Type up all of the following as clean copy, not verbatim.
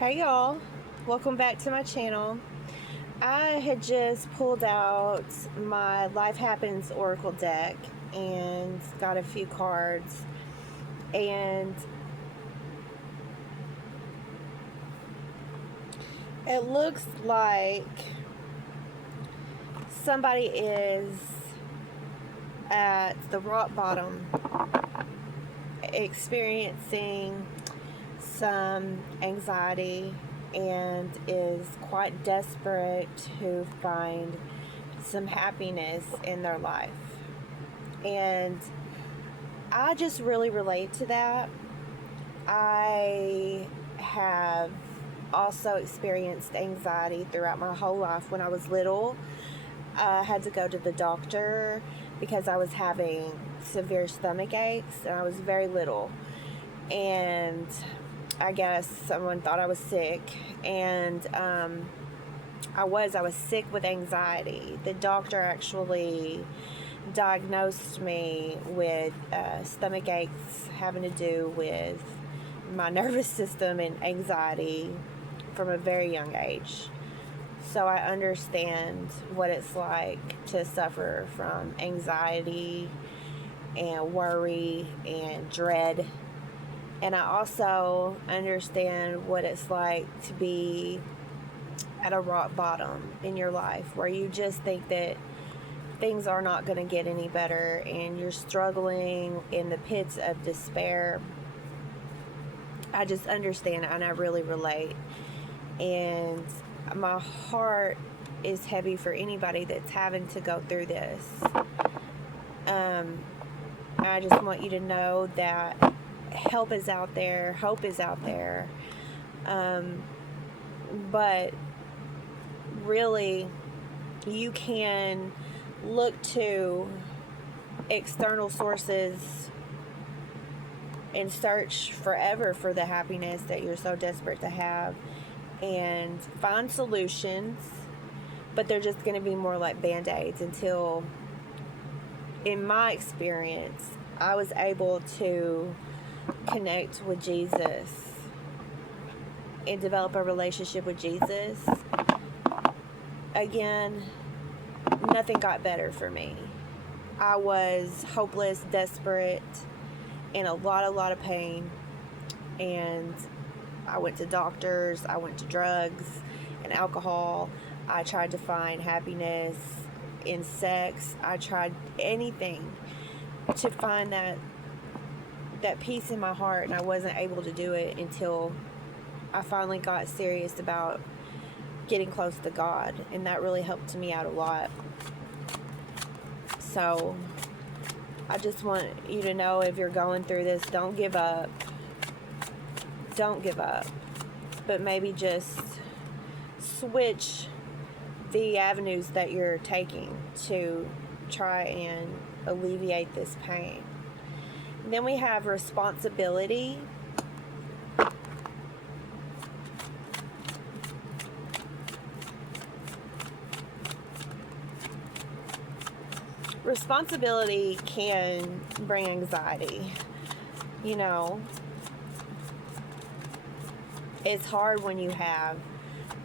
Hey y'all, welcome back to my channel. I had just pulled out my Life Happens Oracle deck and got a few cards, and it looks like somebody is at the rock bottom, experiencing some anxiety and is quite desperate to find some happiness in their life. And I just really relate to that. I have also experienced anxiety throughout my whole life. When I was little, I had to go to the doctor because I was having severe stomach aches, and I was very little. And I guess someone thought I was sick, and I was sick with anxiety. The doctor actually diagnosed me with stomach aches having to do with my nervous system and anxiety from a very young age. So I understand what it's like to suffer from anxiety and worry and dread. And I also understand what it's like to be at a rock bottom in your life where you just think that things are not going to get any better and you're struggling in the pits of despair. I just understand and I really relate. And my heart is heavy for anybody that's having to go through this. I just want you to know that help is out there, hope is out there, but really you can look to external sources and search forever for the happiness that you're so desperate to have and find solutions, but they're just going to be more like band-aids until, in my experience, I was able to connect with Jesus and develop a relationship with Jesus. Again, nothing got better for me. I was hopeless, desperate, in a lot of pain, and I went to doctors, I went to drugs and alcohol. I tried to find happiness in sex. I tried anything to find that peace in my heart, and I wasn't able to do it until I finally got serious about getting close to God, and that really helped me out a lot. So I just want you to know, if you're going through this, don't give up. Don't give up, but maybe just switch the avenues that you're taking to try and alleviate this pain. And then we have responsibility. Responsibility can bring anxiety. You know, it's hard when you have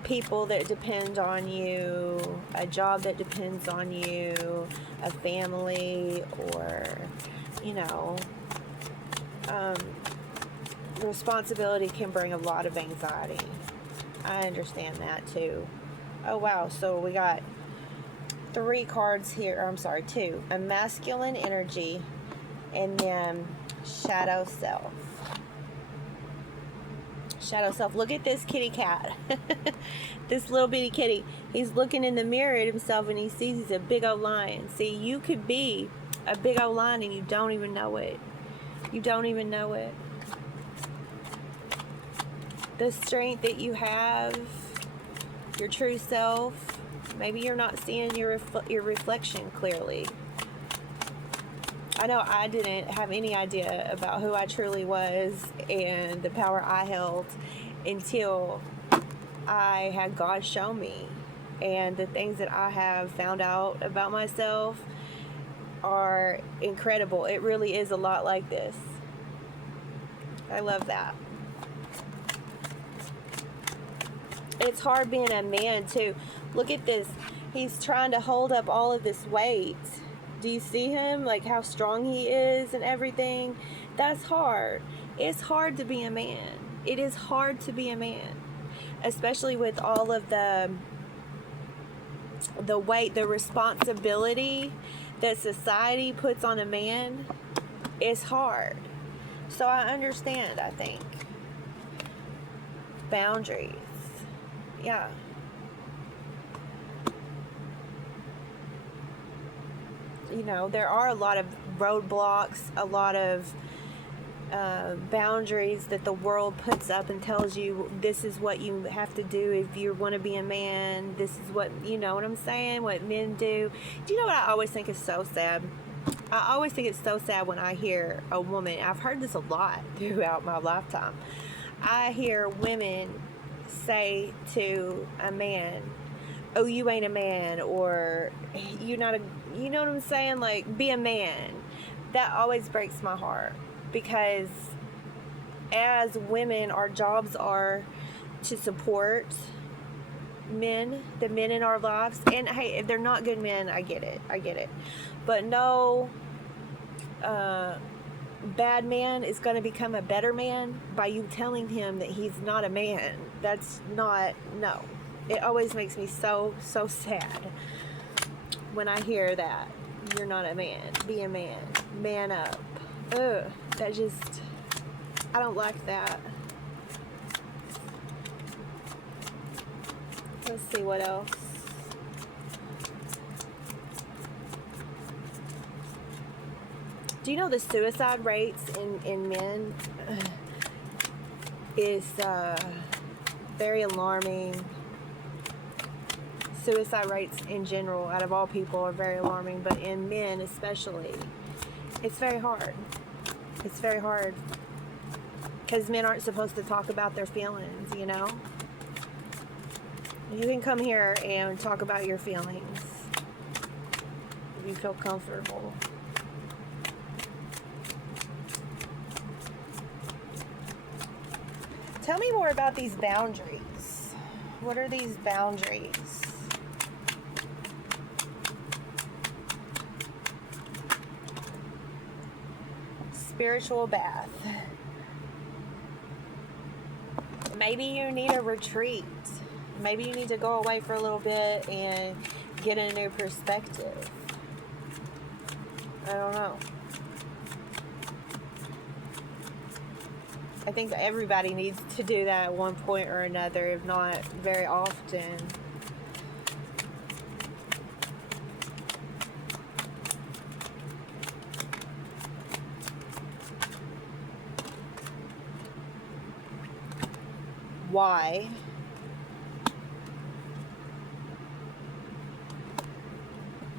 people that depend on you, a job that depends on you, a family, or, you know, responsibility can bring a lot of anxiety. I understand that too. Oh wow, so we got 3 cards here, or I'm sorry, 2. A masculine energy, and then shadow self. Shadow self. Look at this kitty cat. This little bitty kitty. He's looking in the mirror at himself and he sees he's a big old lion. See, you could be a big old lion and you don't even know it. You don't even know it. The strength that you have, your true self, maybe you're not seeing your reflection clearly. I know I didn't have any idea about who I truly was and the power I held until I had God show me. And the things that I have found out about myself are incredible. It really is a lot like this. I love that. It's hard being a man too. Look at this. He's trying to hold up all of this weight. Do you see him? Like how strong he is and everything. That's hard. It's hard to be a man. It is hard to be a man, especially with all of the weight, the responsibility that society puts on a man. Is hard. So I understand, I think. Boundaries. Yeah. You know, there are a lot of roadblocks, a lot of boundaries that the world puts up and tells you this is what you have to do if you want to be a man. This is what, you know what I'm saying, what men do. Do you know what I always think is so sad? I always think it's so sad when I hear a woman, I've heard this a lot throughout my lifetime. I hear women say to a man, oh, you ain't a man, or you're not a, you know what I'm saying? Like, be a man. That always breaks my heart, because as women, our jobs are to support men, the men in our lives. And hey, if they're not good men, I get it. But no bad man is going to become a better man by you telling him that he's not a man. That's not, no. It always makes me so sad when I hear that. You're not a man. Be a man. Man up. Ugh. That just, I don't like that. Let's see what else. Do you know the suicide rates in men is very alarming? Suicide rates in general, out of all people, are very alarming, but in men especially, it's very hard. It's very hard. Because men aren't supposed to talk about their feelings, you know? You can come here and talk about your feelings if you feel comfortable. Tell me more about these boundaries. What are these boundaries? Spiritual bath. Maybe you need a retreat. Maybe you need to go away for a little bit and get a new perspective. I don't know. I think that everybody needs to do that at one point or another, if not very often. Why?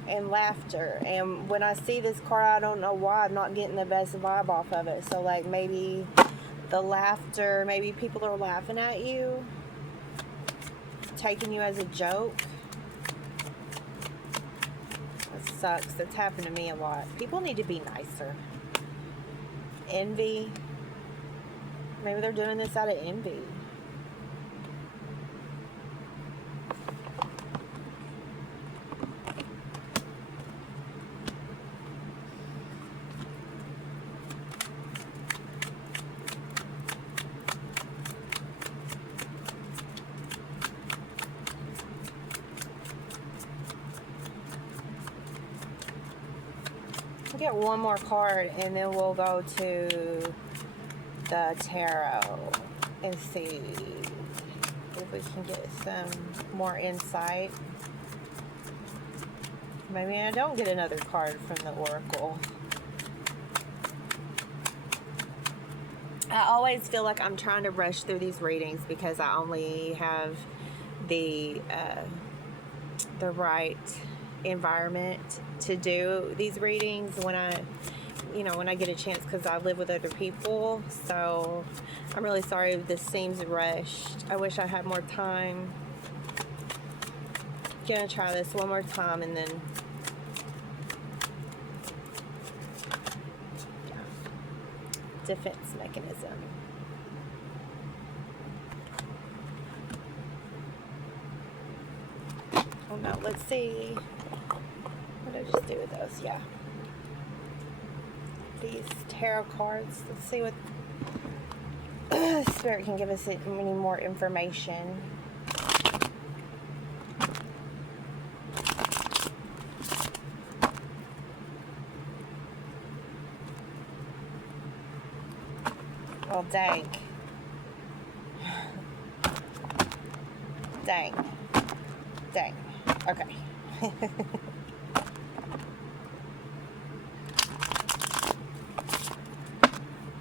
And laughter. And when I see this card, I don't know why I'm not getting the best vibe off of it. So like maybe the laughter, maybe people are laughing at you, taking you as a joke. That sucks. That's happened to me a lot. People need to be nicer. Envy. Maybe they're doing this out of envy. Get one more card and then we'll go to the tarot and see if we can get some more insight. Maybe I don't get another card from the Oracle. I always feel like I'm trying to rush through these readings because I only have the right environment to do these readings when I get a chance, because I live with other people. So I'm really sorry if this seems rushed. I wish I had more time. Gonna try this one more time and then defense mechanism. don't know. Let's see. What did I just do with those? Yeah. These tarot cards. Let's see what Spirit can give us any more information. Well, dang. Dang. Dang. Okay.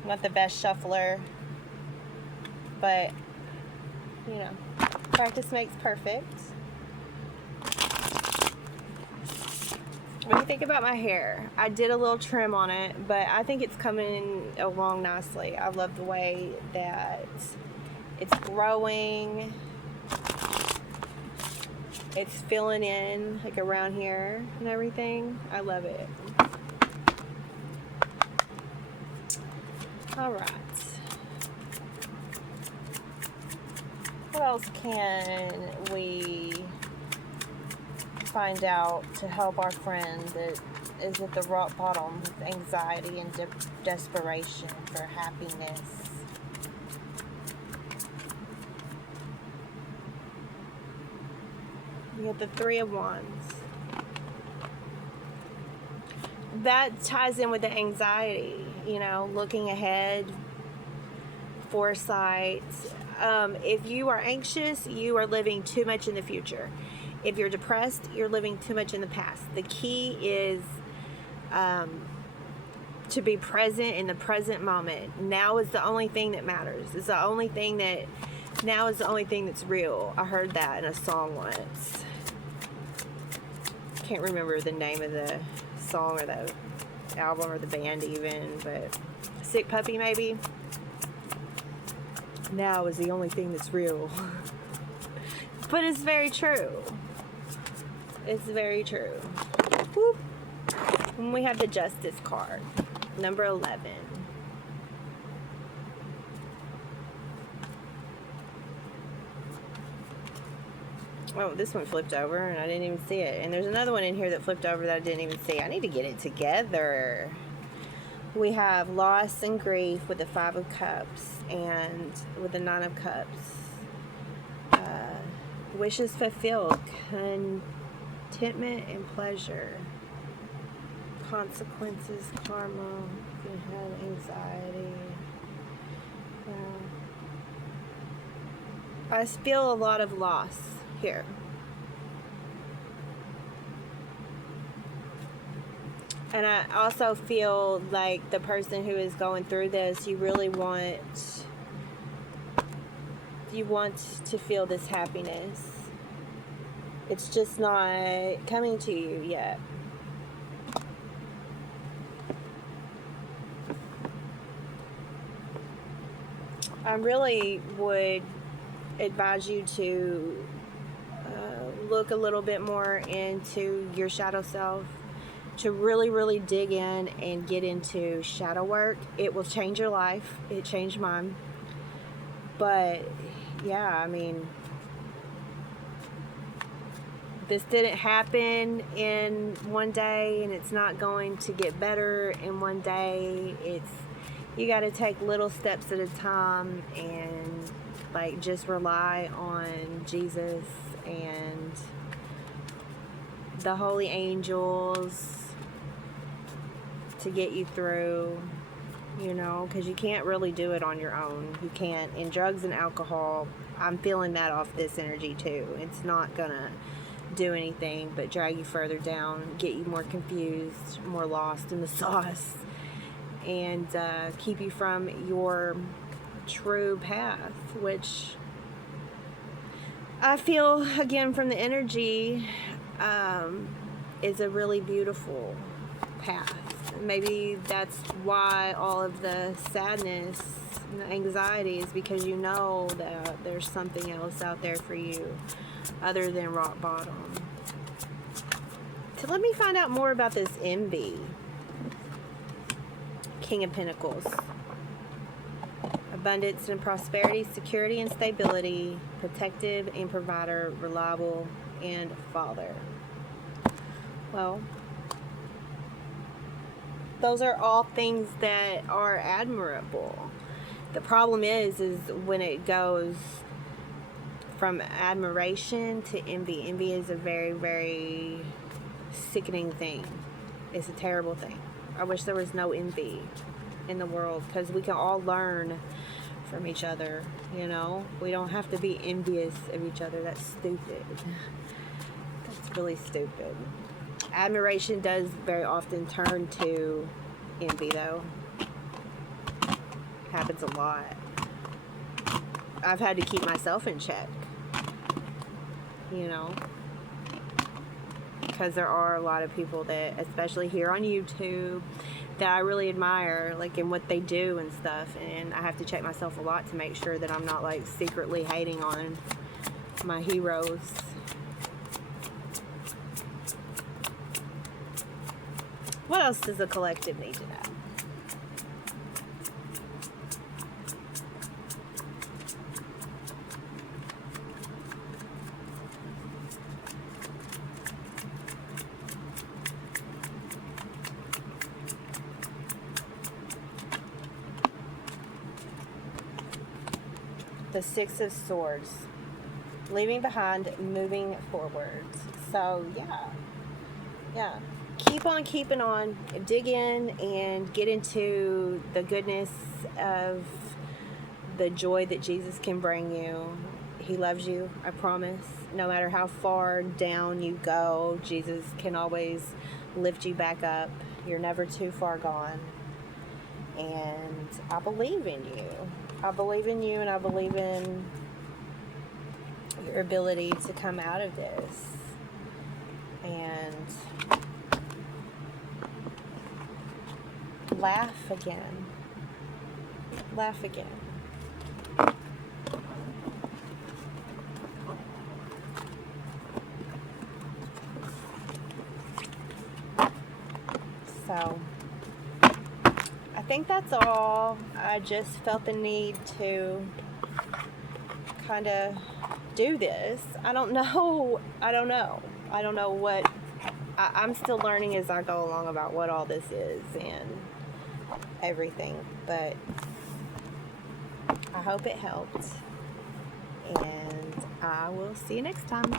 Not the best shuffler, but, you know, practice makes perfect. What do you think about my hair? I did a little trim on it, but I think it's coming along nicely. I love the way that it's growing. It's filling in, like, around here and everything. I love it. All right. What else can we find out to help our friend that is at the rock bottom with anxiety and desperation for happiness? We have the Three of Wands. That ties in with the anxiety, you know, looking ahead, foresight. If you are anxious, you are living too much in the future. If you're depressed, you're living too much in the past. The key is to be present in the present moment. Now is the only thing that matters. It's the only thing that, now is the only thing that's real. I heard that in a song once. Can't remember the name of the song or the album or the band even, but Sick Puppy maybe. Now is the only thing that's real. But it's very true. It's very true. Whoop. And we have the Justice card, number 11. Oh, this one flipped over and I didn't even see it. And there's another one in here that flipped over that I didn't even see. I need to get it together. We have loss and grief with the Five of Cups and with the Nine of Cups. Wishes fulfilled, contentment and pleasure. Consequences, karma, you have anxiety. I feel a lot of loss here. And I also feel like the person who is going through this, you really want to feel this happiness. It's just not coming to you yet. I really would advise you to look a little bit more into your shadow self, to really dig in and get into shadow work. It will change your life. It changed mine. But yeah, I mean, this didn't happen in one day, and it's not going to get better in one day. You got to take little steps at a time and like just rely on Jesus and the holy angels to get you through, you know, because you can't really do it on your own. You can't. In drugs and alcohol, I'm feeling that off this energy too. It's not gonna do anything but drag you further down, get you more confused, more lost in the sauce, and keep you from your true path, which I feel, again, from the energy, is a really beautiful path. Maybe that's why all of the sadness and the anxiety is, because you know that there's something else out there for you other than rock bottom. So let me find out more about this envy. King of Pentacles. Abundance and prosperity, security and stability, protective and provider, reliable, and Father. Well, those are all things that are admirable. The problem is when it goes from admiration to envy. Envy is a very, very sickening thing. It's a terrible thing. I wish there was no envy in the world, because we can all learn from each other, you know? We don't have to be envious of each other. That's stupid. That's really stupid. Admiration does very often turn to envy, though. It happens a lot. I've had to keep myself in check, you know, because there are a lot of people that, especially here on YouTube, that I really admire, like, in what they do and stuff, and I have to check myself a lot to make sure that I'm not, like, secretly hating on my heroes. What else does the collective need to know? The Six of Swords. Leaving behind, moving forwards. So, yeah. Keep on keeping on. Dig in and get into the goodness of the joy that Jesus can bring you. He loves you, I promise. No matter how far down you go, Jesus can always lift you back up. You're never too far gone. And I believe in you. I believe in you, and I believe in your ability to come out of this. And laugh again. Laugh again. So, I think that's all. I just felt the need to kind of do this. I don't know what. I'm still learning as I go along about what all this is and everything, but I hope it helped, and I will see you next time.